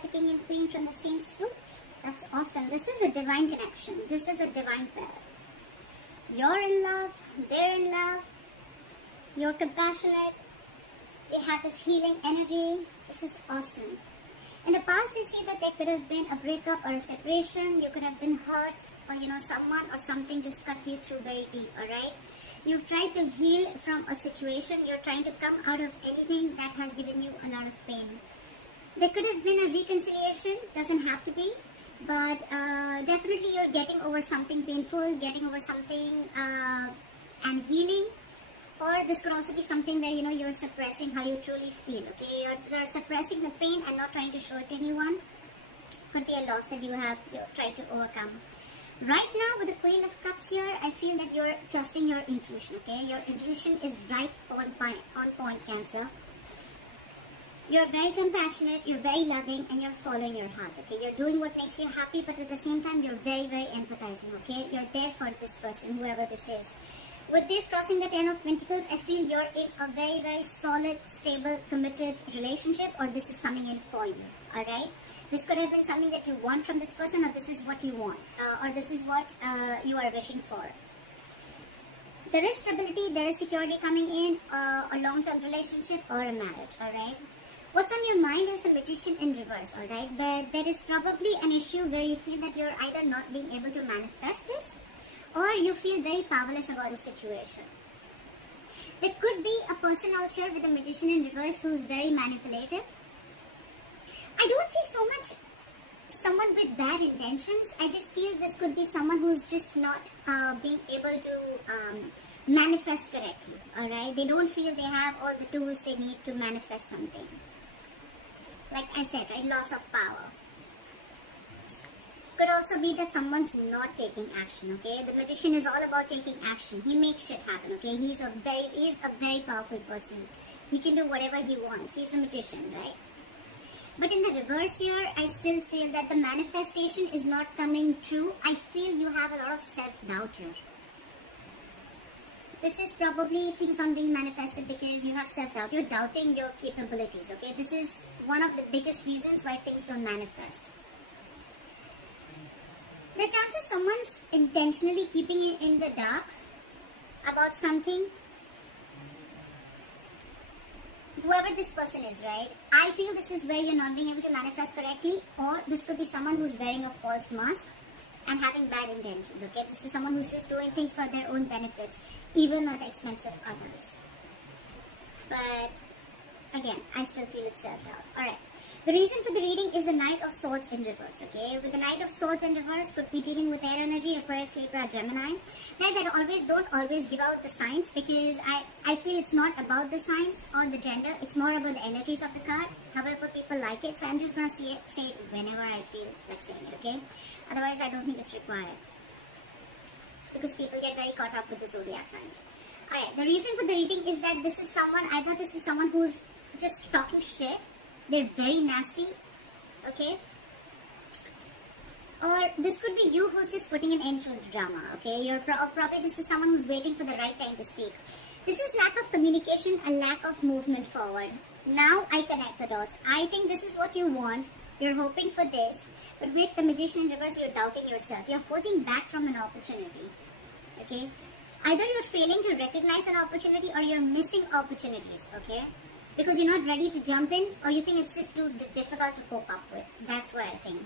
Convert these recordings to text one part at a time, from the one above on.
got the king and queen from the same suit. That's awesome. This is a divine connection. This is a divine pair. You're in love. They're in love. You're compassionate. They have this healing energy. This is awesome. In the past, I see that there could have been a breakup or a separation. You could have been hurt, or someone or something just cut you through very deep, alright? You've tried to heal from a situation. You're trying to come out of anything that has given you a lot of pain. There could have been a reconciliation. Doesn't have to be. But definitely you're getting over something painful, getting over something and healing. Or this could also be something where, you're suppressing how you truly feel, okay? You're suppressing the pain and not trying to show it to anyone. Could be a loss that you're trying to overcome. Right now, with the Queen of Cups here, I feel that you're trusting your intuition, okay? Your intuition is right on point, Cancer. You're very compassionate, you're very loving, and you're following your heart, okay? You're doing what makes you happy, but at the same time, you're very, very empathizing, okay? You're there for this person, whoever this is. With this crossing the 10 of Pentacles, I feel you're in a very, very solid, stable, committed relationship, or this is coming in for you, alright? This could have been something that you want from this person, or this is what you want, or this is what you are wishing for. There is stability, there is security coming in, a long-term relationship or a marriage, alright? What's on your mind is the Magician in reverse, alright? But there is probably an issue where you feel that you're either not being able to manifest this, or you feel very powerless about the situation. There could be a person out here with a Magician in reverse who's very manipulative. I don't see so much someone with bad intentions. I just feel this could be someone who's just not being able to manifest correctly, alright? They don't feel they have all the tools they need to manifest something. Like I said, right? Loss of power. Could also be that someone's not taking action, okay? The Magician is all about taking action. He makes shit happen, okay? He's a very powerful person. He can do whatever he wants. He's the Magician, right? But in the reverse here, I still feel that the manifestation is not coming true. I feel you have a lot of self-doubt here. This is probably things not being manifested because you have self-doubt. You're doubting your capabilities, okay? This is one of the biggest reasons why things don't manifest. The chances someone's intentionally keeping you in the dark about something, whoever this person is, right? I feel this is where you're not being able to manifest correctly, or this could be someone who's wearing a false mask and having bad intentions, okay? This is someone who's just doing things for their own benefits, even at the expense of others. But again, I still feel it's self-doubt. Alright. The reason for the reading is the Knight of Swords in reverse, okay? With the Knight of Swords in reverse, could be dealing with air energy, Aquarius, Libra, Gemini. Guys, I don't always give out the signs because I feel it's not about the signs or the gender. It's more about the energies of the card. However, people like it, so I'm just going to say it whenever I feel like saying it, okay? Otherwise, I don't think it's required. Because people get very caught up with the zodiac signs. Alright, the reason for the reading is that this is someone who's just talking shit. They're very nasty, okay? Or this could be you who's just putting an end to the drama, okay? Probably this is someone who's waiting for the right time to speak. This is lack of communication and lack of movement forward. Now I connect the dots. I think this is what you want. You're hoping for this. But with the Magician in reverse, you're doubting yourself. You're holding back from an opportunity, okay? Either you're failing to recognize an opportunity or you're missing opportunities, okay? Because you're not ready to jump in, or you think it's just too difficult to cope up with. That's what I think.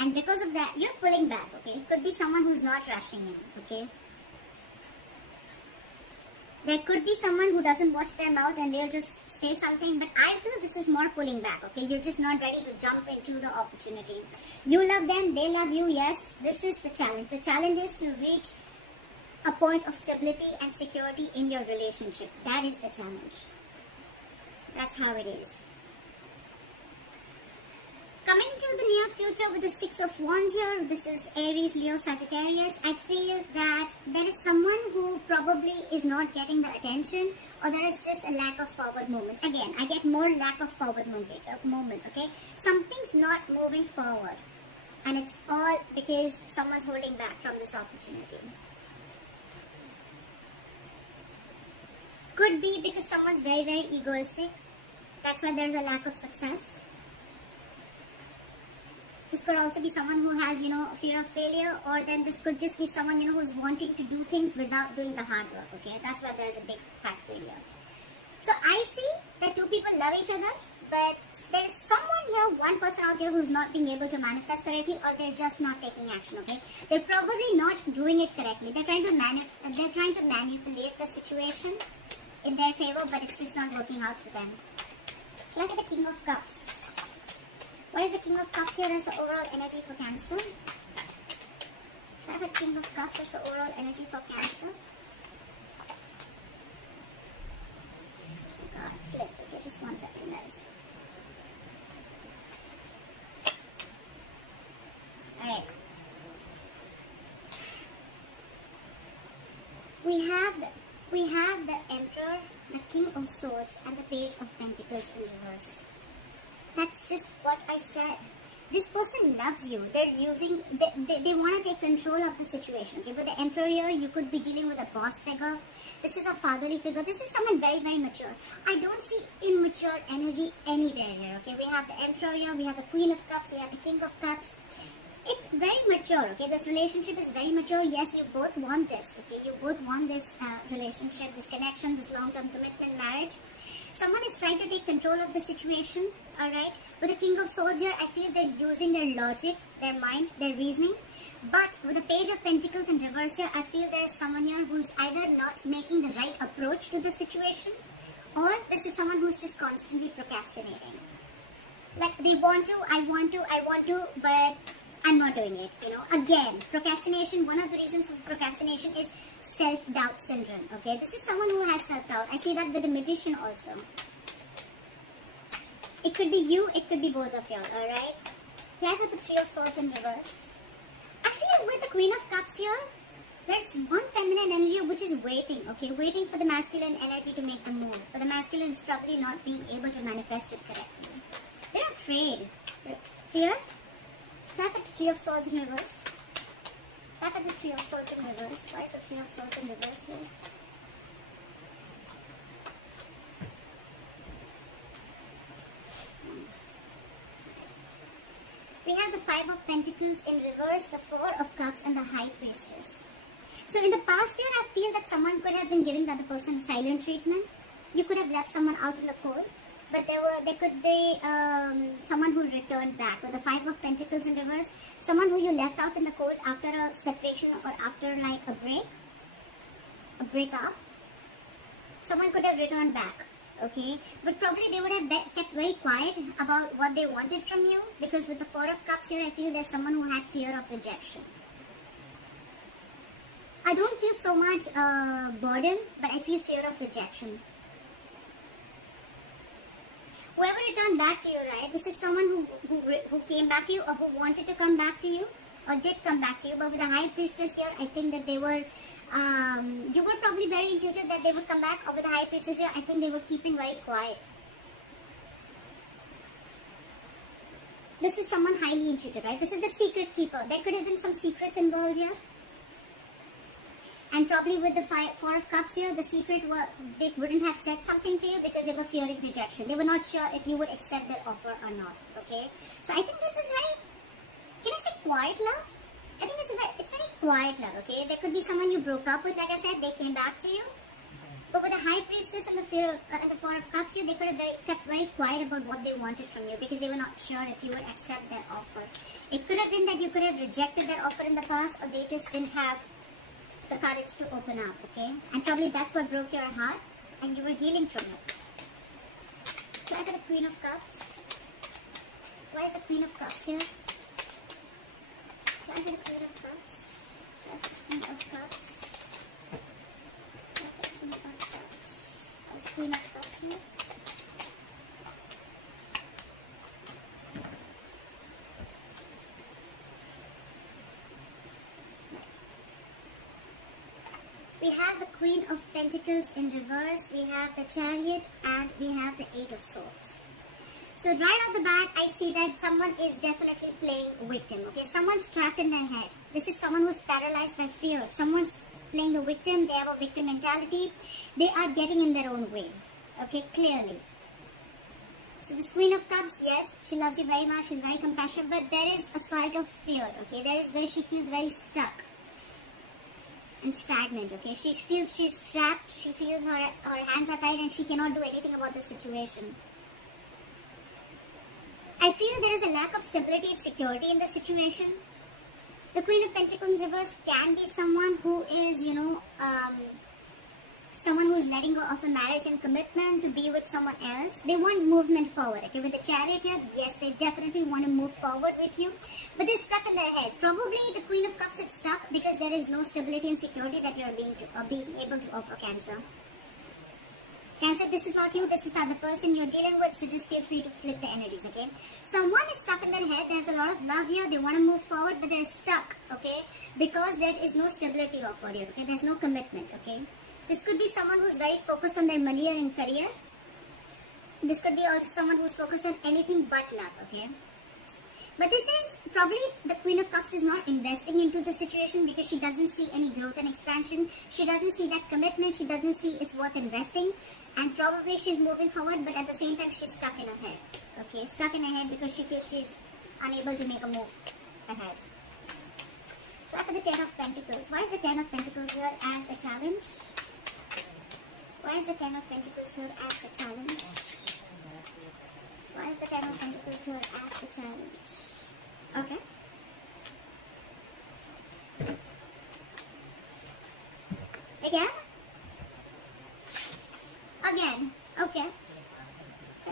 And because of that, you're pulling back, okay? It could be someone who's not rushing in, okay? There could be someone who doesn't watch their mouth and they'll just say something, but I feel this is more pulling back, okay? You're just not ready to jump into the opportunity. You love them, they love you, yes. This is the challenge. The challenge is to reach a point of stability and security in your relationship. That is the challenge. That's how it is. Coming to the near future with the Six of Wands here, this is Aries, Leo, Sagittarius. I feel that there is someone who probably is not getting the attention, or there is just a lack of forward movement. Again, I get more lack of forward movement, okay? Something's not moving forward, and it's all because someone's holding back from this opportunity. Could be because someone's very, very egoistic. That's why there's a lack of success. This could also be someone who has, fear of failure, or then this could just be someone, who's wanting to do things without doing the hard work, okay? That's why there's a big fat failure. So I see that two people love each other, but there's someone here, one person out here who's not being able to manifest correctly, or they're just not taking action, okay? They're probably not doing it correctly. They're trying to manipulate the situation in their favor, but it's just not working out for them. Look at the King of Cups. Why is the King of Cups here as the overall energy for Cancer? Try the King of Cups as the overall energy for Cancer. God, flipped. Okay, just 1 second, guys. Alright. We have the Emperor, the King of Swords, and the Page of Pentacles in reverse. That's just what I said. This person loves you. They're using, they want to take control of the situation. Okay, with the Emperor here, you could be dealing with a boss figure. This is a fatherly figure. This is someone very, very mature. I don't see immature energy anywhere here. Okay, we have the Emperor here, we have the Queen of Cups, we have the King of Cups. It's very mature, okay? This relationship is very mature. Yes, you both want this, okay? You both want this relationship, this connection, this long-term commitment, marriage. Someone is trying to take control of the situation, alright? With the King of Swords here, I feel they're using their logic, their mind, their reasoning. But with the Page of Pentacles in reverse here, I feel there is someone here who's either not making the right approach to the situation, or this is someone who's just constantly procrastinating. Like, they want to, I want to, but I'm not doing it, Again, procrastination, one of the reasons for procrastination is self-doubt syndrome, okay? This is someone who has self-doubt. I see that with the Magician also. It could be you, it could be both of y'all, alright? Here with the Three of Swords in reverse. I feel with the Queen of Cups here, there's one feminine energy which is waiting, okay? Waiting for the masculine energy to make the move. But the masculine is probably not being able to manifest it correctly. They're afraid. Fear? Snap at the Three of Swords in reverse. Snap at the Three of Swords in reverse. Why is the Three of Swords in reverse here? We have the Five of Pentacles in reverse, the Four of Cups, and the High Priestess. So in the past year, I feel that someone could have been giving the other person silent treatment. You could have left someone out in the cold. But there could be someone who returned back with the Five of Pentacles in reverse. Someone who you left out in the cold after a separation or after like a breakup. Someone could have returned back, okay? But probably they would have kept very quiet about what they wanted from you, because with the Four of Cups here, I feel there's someone who had fear of rejection. I don't feel so much boredom, but I feel fear of rejection. Whoever returned back to you, right? This is someone who came back to you, or who wanted to come back to you, or did come back to you. But with the High Priestess here, I think that they were, you were probably very intuitive that they would come back. Or with the High Priestess here, I think they were keeping very quiet. This is someone highly intuitive, right? This is the secret keeper. There could have been some secrets involved here. And probably with the Four of Cups here, the secret were they wouldn't have said something to you because they were fearing rejection. They were not sure if you would accept their offer or not. Okay, so I think this is very, can I say quiet love? I think it's very quiet love. Okay, there could be someone you broke up with. Like I said, they came back to you. But with the High Priestess and the Four of Cups here, they could have kept very quiet about what they wanted from you because they were not sure if you would accept their offer. It could have been that you could have rejected their offer in the past, or they just didn't have the courage to open up, okay? And probably that's what broke your heart, and you were healing from it. Try for the Queen of Cups. Why is the Queen of Cups here? Try for the Queen of Cups. Try for the Queen of Cups. Try for the Queen of Cups. Why is the Queen of Cups here? We have the Queen of Pentacles in reverse, we have the Chariot, and we have the Eight of Swords. So right off the bat, I see that someone is definitely playing victim, okay? Someone's trapped in their head. This is someone who's paralyzed by fear. Someone's playing the victim, they have a victim mentality. They are getting in their own way, okay, clearly. So this Queen of Cups, yes, she loves you very much, she's very compassionate, but there is a slight of fear, okay? There is where she feels very stuck and stagnant, okay? She feels she's trapped, she feels her hands are tied and she cannot do anything about the situation. I feel there is a lack of stability and security in the situation. The Queen of Pentacles reverse can be someone who is, someone who is letting go of a marriage and commitment to be with someone else. They want movement forward. Okay, with the Chariot here, yes, they definitely want to move forward with you, but they're stuck in their head. Probably the Queen of Cups is stuck because there is no stability and security that you're being able to offer, Cancer. Cancer, this is not you, this is the person you're dealing with, so just feel free to flip the energies, okay? Someone is stuck in their head, there's a lot of love here, they want to move forward, but they're stuck, okay? Because there is no stability offered here, okay? There's no commitment, okay? This could be someone who's very focused on their money and career. This could be also someone who's focused on anything but love, okay? But this is probably the Queen of Cups is not investing into the situation because she doesn't see any growth and expansion. She doesn't see that commitment. She doesn't see it's worth investing. And probably she's moving forward, but at the same time she's stuck in her head. Okay, stuck in her head because she feels she's unable to make a move ahead. So after the Ten of Pentacles, why is the Ten of Pentacles here as a challenge? Why is the Ten of Pentacles here as the challenge? Why is the Ten of Pentacles here as the challenge? Okay. Again. Okay.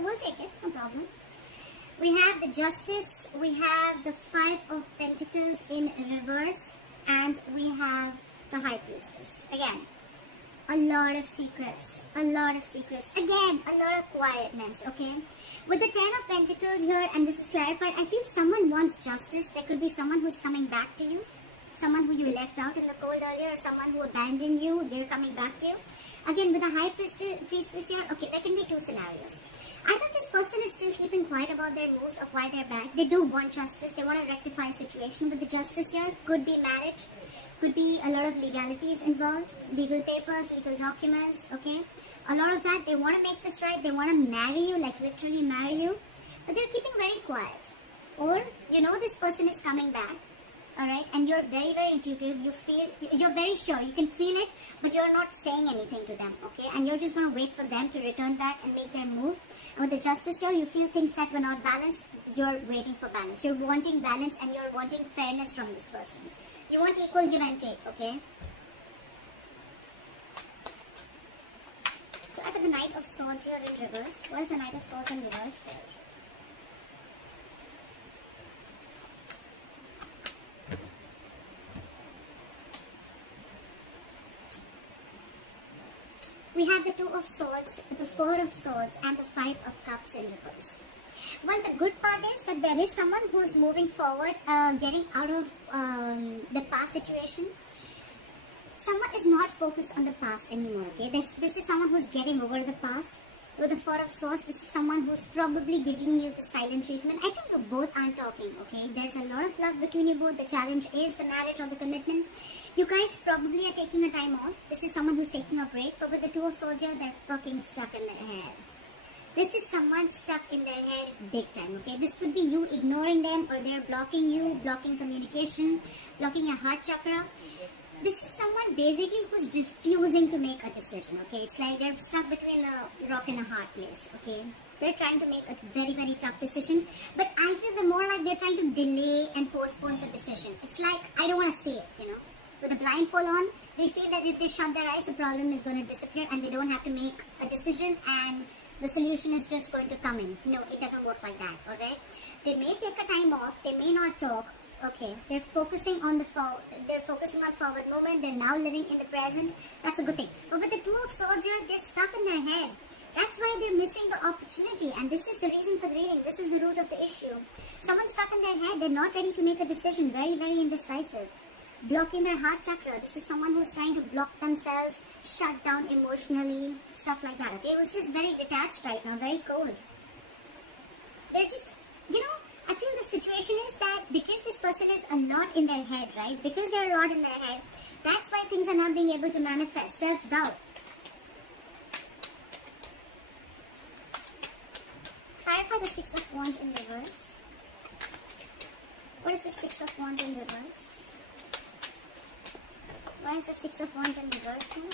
We'll take it. No problem. We have the Justice. We have the Five of Pentacles in reverse. And we have the High Priestess. Again. A lot of secrets. Again, a lot of quietness, okay? With the Ten of Pentacles here, and this is clarified, I feel someone wants justice. There could be someone who's coming back to you. Someone who you left out in the cold earlier, or someone who abandoned you, they're coming back to you. Again, with the High Priestess here, okay, there can be two scenarios. Either this person is still keeping quiet about their moves of why they're back. They do want justice. They want to rectify a situation. But the Justice here could be marriage. Could be a lot of legalities involved. Legal papers, legal documents, okay? A lot of that. They want to make this right. They want to marry you, like literally marry you. But they're keeping very quiet. Or, this person is coming back. Alright, and you're very, very intuitive, you're very sure, you can feel it, but you're not saying anything to them, okay? And you're just going to wait for them to return back and make their move. And with the Justice here, you feel things that were not balanced, you're waiting for balance. You're wanting balance and you're wanting fairness from this person. You want equal give and take, okay? So after the Knight of Swords here in reverse, what is the Knight of Swords in reverse here? We have the Two of Swords, the Four of Swords, and the Five of Cups in reverse. Well, the good part is that there is someone who is moving forward, getting out of the past situation. Someone is not focused on the past anymore, okay? This is someone who's getting over the past. With the Four of Swords, this is someone who's probably giving you the silent treatment. I think you both aren't talking, okay? There's a lot of love between you both. The challenge is the marriage or the commitment. You guys probably are taking a time off. This is someone who's taking a break. But with the Two of Swords here, they're fucking stuck in their head. This is someone stuck in their head big time, okay? This could be you ignoring them, or they're blocking you, blocking communication, blocking your heart chakra. This is someone basically who's refusing to make a decision, okay? It's like they're stuck between a rock and a hard place, okay? They're trying to make a very, very tough decision. But I feel the more like they're trying to delay and postpone the decision. It's like, I don't want to say it, With a blindfold on, they feel that if they shut their eyes, the problem is going to disappear and they don't have to make a decision and the solution is just going to come in. No, it doesn't work like that, alright? They may take a time off, they may not talk. Okay, they're focusing on forward movement. They're now living in the present. That's a good thing. But with the Two of Swords here, they're stuck in their head. That's why they're missing the opportunity. And this is the reason for the reading. This is the root of the issue. Someone's stuck in their head. They're not ready to make a decision. Very, very indecisive. Blocking their heart chakra. This is someone who's trying to block themselves, shut down emotionally, stuff like that. Okay, it was just very detached right now, very cold. They're just, I feel the situation is that because this person is a lot in their head, right? Because they're a lot in their head, that's why things are not being able to manifest. Self-doubt. Clarify had the Six of Wands in reverse? What is the Six of Wands in reverse? Why is the Six of Wands in reverse here?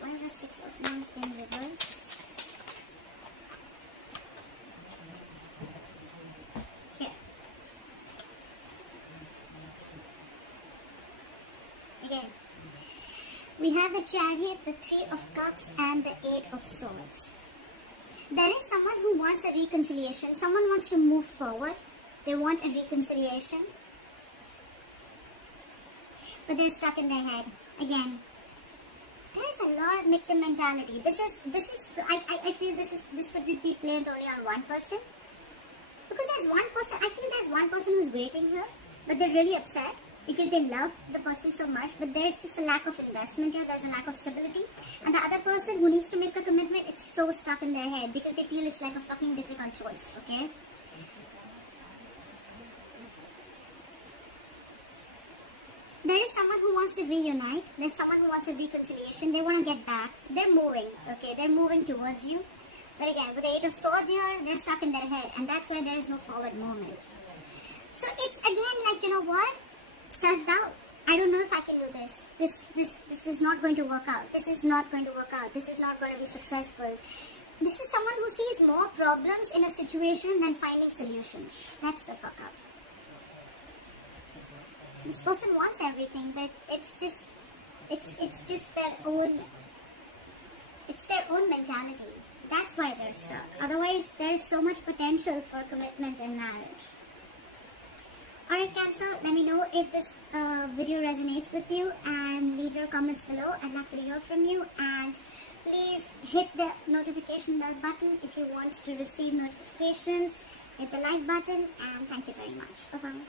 Why is the Six of Wands in reverse? Okay. Again, we have the Chariot, the Three of Cups, and the Eight of Swords. There is someone who wants a reconciliation. Someone wants to move forward. They want a reconciliation. But they're stuck in their head. Again, there's a lot of victim mentality. I feel this could be blamed only on one person. Because there's one person, I feel there's one person who's waiting here, but they're really upset because they love the person so much, but there's just a lack of investment here, there's a lack of stability. And the other person who needs to make a commitment, it's so stuck in their head because they feel it's like a fucking difficult choice, okay? There is someone who wants to reunite, there's someone who wants a reconciliation, they want to get back, they're moving, okay, they're moving towards you. But again, with the Eight of Swords here, they're stuck in their head, and that's why there is no forward movement. So it's again like, you know what? Self-doubt. I don't know if I can do this. This is not going to work out. This is not going to work out. This is not going to be successful. This is someone who sees more problems in a situation than finding solutions. That's the fuck up. This person wants everything, but it's just their own mentality. That's why they're stuck. Otherwise, there's so much potential for commitment and marriage. Alright, Cancer, let me know if this video resonates with you and leave your comments below. I'd love to hear from you, and please hit the notification bell button if you want to receive notifications. Hit the like button, and thank you very much. Bye-bye.